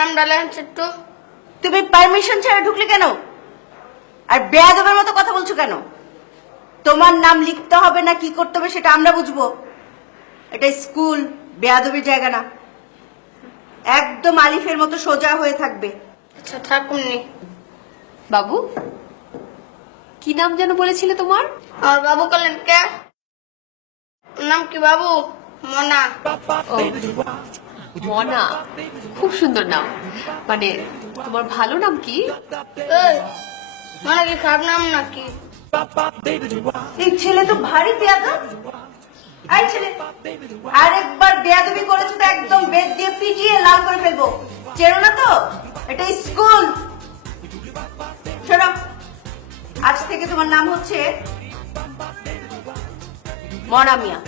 নামটা লেখেন একটু। তুমি পারমিশন ছাড়া ঢুকলে কেন? আর বেয়াদবের মতো কথা বলছো কেন? তোমার নাম লিখতে হবে না কি করতে হবে সেটা আমরা বুঝবো। এটা স্কুল, বেয়াদবির জায়গা না। একদম আলিফের মতো সোজা হয়ে থাকবে। আচ্ছা থাকুন নি। বাবু, কি নাম যেন বলেছিলে তোমার? আমার বাবু বললেন কে? নাম কি বাবু? মনা। ও, মনা, খুব সুন্দর নাম। মানে তোমার ভালো নাম কি? এই, মনা কি খারাপ নাম নাকি? এই ছেলে তো ভারী বেয়াদব। এই ছেলে, আরেকবার বেয়াদবি করেছো তো একদম বেত দিয়ে পিটিয়ে লাল করে ফেলবো। চেনো না তো? এটা স্কুল। শোনো, আজ থেকে তোমার নাম হচ্ছে মনা মিয়া।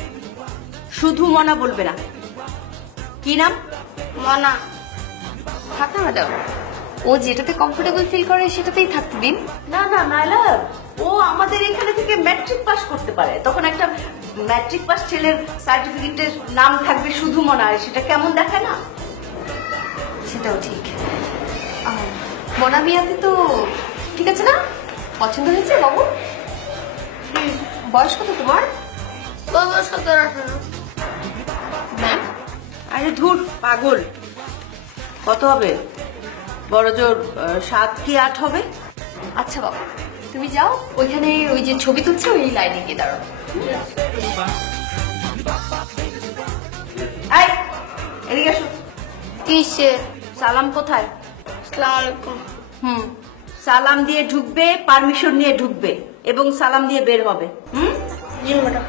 শুধু মনা বলবে না। কি নাম? মনা। থাক না ম্যাডাম, ও যেটাতে কমফোর্টেবল ফিল করে সেটাতেই থাকতে দিন। না না ম্যাডাম, ও আমাদের এখানে থেকে ম্যাট্রিক পাস করতে পারে। তখন একটা ম্যাট্রিক পাস ছেলের সার্টিফিকেটের নাম থাকবে শুধু মনা, সেটা কেমন দেখায় না? সেটাও ঠিক। মনা মিয়াতে তো ঠিক আছে না? পছন্দ হয়েছে বাবু? বয়স কত তোমার? বাবু 17-18। ম্যাম, আরে ধুর পাগল, কত হবে? বড় জোর 7 কি 8 হবে। আচ্ছা বাবু, তুমি যাও, ওইখানে ওই যে ছবি তুলছে ওই লাইনে গিয়ে দাঁড়াও। এই এদিকে এসো। কিসে? সালাম কোথায়? আসসালামু আলাইকুম। সালাম দিয়ে ঢুকবে, পারমিশন নিয়ে ঢুকবে এবং সালাম দিয়ে বের হবে। জি ম্যাডাম।